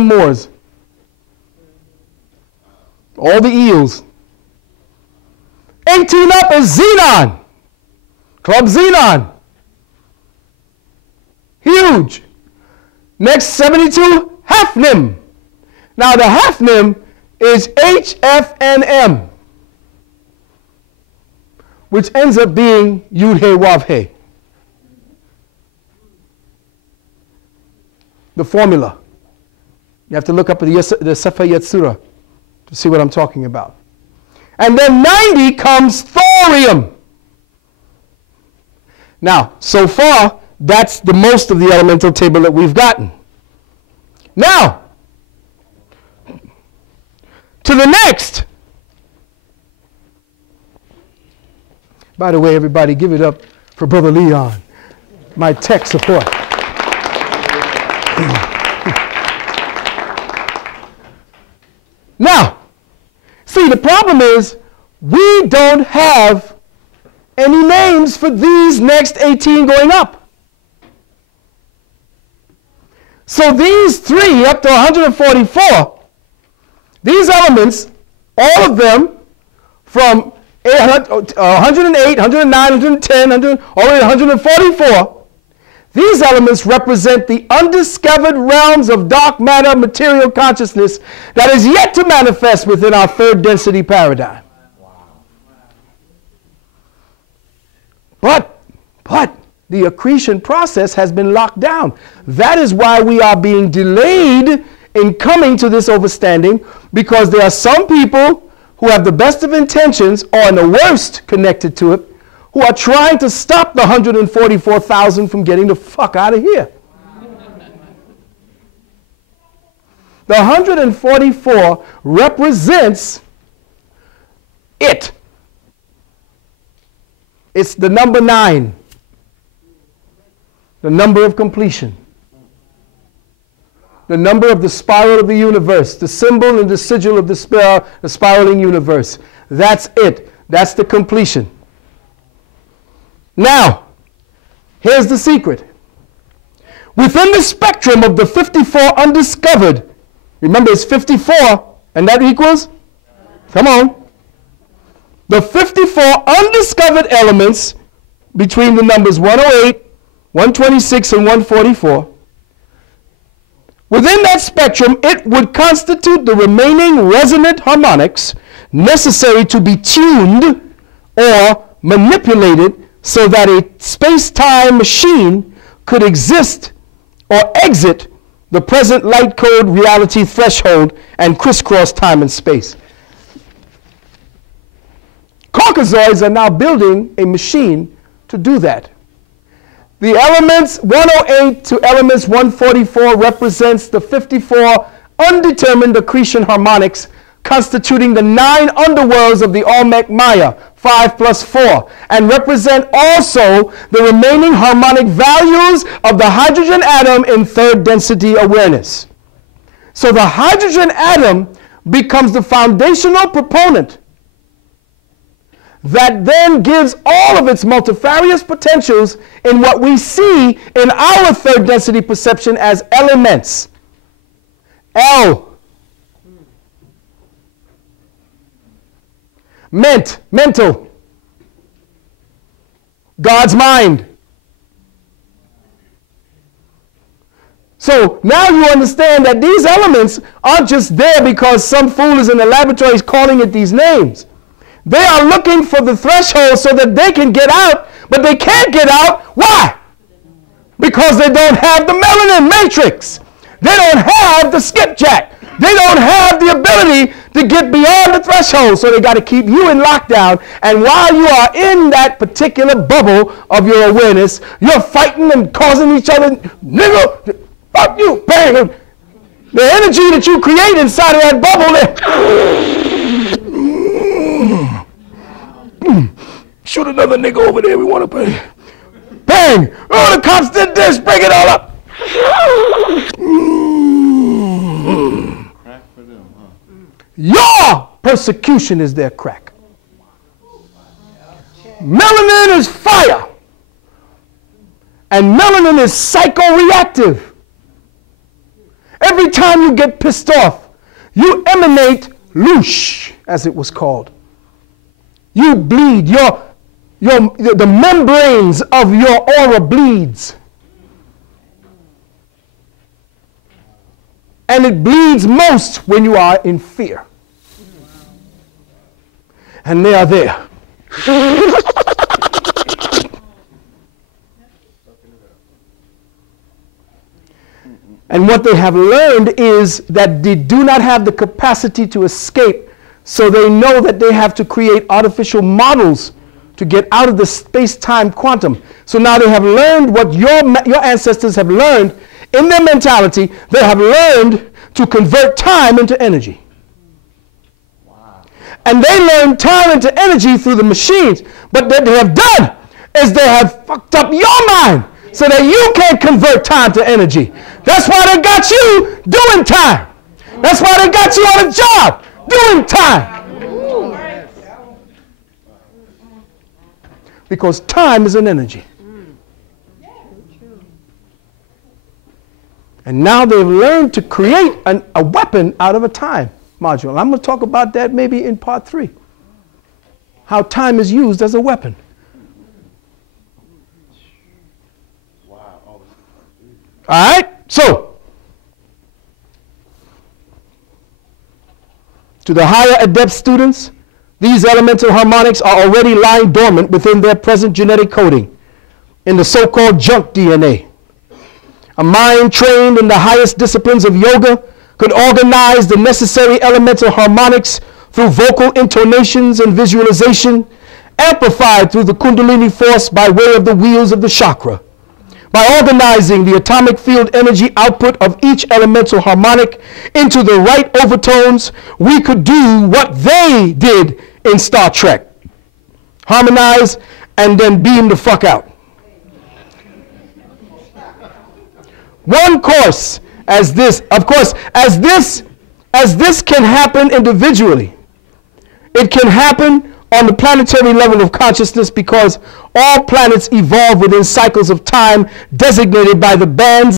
Moors. All the eels. 18 up is xenon. Club xenon. Huge. Next, 72, hafnium. Now, the hafnium is HFNM, which ends up being Yud-He Wav-He. The formula. You have to look up the Sefer Yetzirah to see what I'm talking about. And then 90 comes thorium. Now, so far, that's the most of the elemental table that we've gotten. Now, to the next. By the way, everybody, give it up for Brother Leon, my tech support. Now, see, the problem is we don't have any names for these next 18 going up. So these three up to 144, these elements, all of them from 108, 109, 110, all the way to 144, these elements represent the undiscovered realms of dark matter material consciousness that is yet to manifest within our third density paradigm. But the accretion process has been locked down. That is why we are being delayed in coming to this overstanding, because there are some people who have the best of intentions, or in the worst connected to it, who are trying to stop the 144,000 from getting the fuck out of here. The 144 represents it. It's the number 9, the number of completion, the number of the spiral of the universe, the symbol and the sigil of the spiraling universe. That's it. That's the completion. Now, here's the secret. Within the spectrum of the 54 undiscovered, remember it's 54, and that equals? Come on. The 54 undiscovered elements between the numbers 108, 126, and 144, within that spectrum, it would constitute the remaining resonant harmonics necessary to be tuned or manipulated so that a space-time machine could exist or exit the present light code reality threshold and crisscross time and space. Caucasoids are now building a machine to do that. The elements 108 to elements 144 represents the 54 undetermined accretion harmonics constituting the 9 underworlds of the Olmec Maya, 5 plus 4, and represent also the remaining harmonic values of the hydrogen atom in third density awareness. So the hydrogen atom becomes the foundational proponent that then gives all of its multifarious potentials in what we see in our third density perception as elements. Mental. God's mind. So now you understand that these elements aren't just there because some fool is in the laboratory calling it these names. They are looking for the threshold so that they can get out, but they can't get out. Why? Because they don't have the melanin matrix. They don't have the skipjack. They don't have the ability to get beyond the threshold, so they got to keep you in lockdown. And while you are in that particular bubble of your awareness, you're fighting and causing each other, nigga, fuck you, bang. The energy that you create inside of that bubble, shoot another nigga over there, we want to pay. Bang! Oh, the cops did this, break it all up. Your persecution is their crack. Melanin is fire. And melanin is psychoreactive. Every time you get pissed off, you emanate loosh, as it was called. You bleed. The membranes of your aura bleeds. And it bleeds most when you are in fear. And they are there. And what they have learned is that they do not have the capacity to escape, so they know that they have to create artificial models to get out of the space-time quantum. So now they have learned what your ancestors have learned in their mentality. They have learned to convert time into energy. Wow. And they learn time into energy through the machines. But what they have done is they have fucked up your mind so that you can't convert time to energy. That's why they got you doing time. That's why they got you on a job doing time. Because time is an energy. And now they've learned to create a weapon out of a time module. I'm going to talk about that maybe in part 3. How time is used as a weapon. Wow. All right? So, to the higher adept students, these elemental harmonics are already lying dormant within their present genetic coding in the so-called junk DNA. A mind trained in the highest disciplines of yoga could organize the necessary elemental harmonics through vocal intonations and visualization, amplified through the Kundalini force by way of the wheels of the chakra. By organizing the atomic field energy output of each elemental harmonic into the right overtones, we could do what they did in Star Trek. Harmonize and then beam the fuck out. One course as this, of course, as this can happen individually. It can happen on the planetary level of consciousness because all planets evolve within cycles of time designated by the bands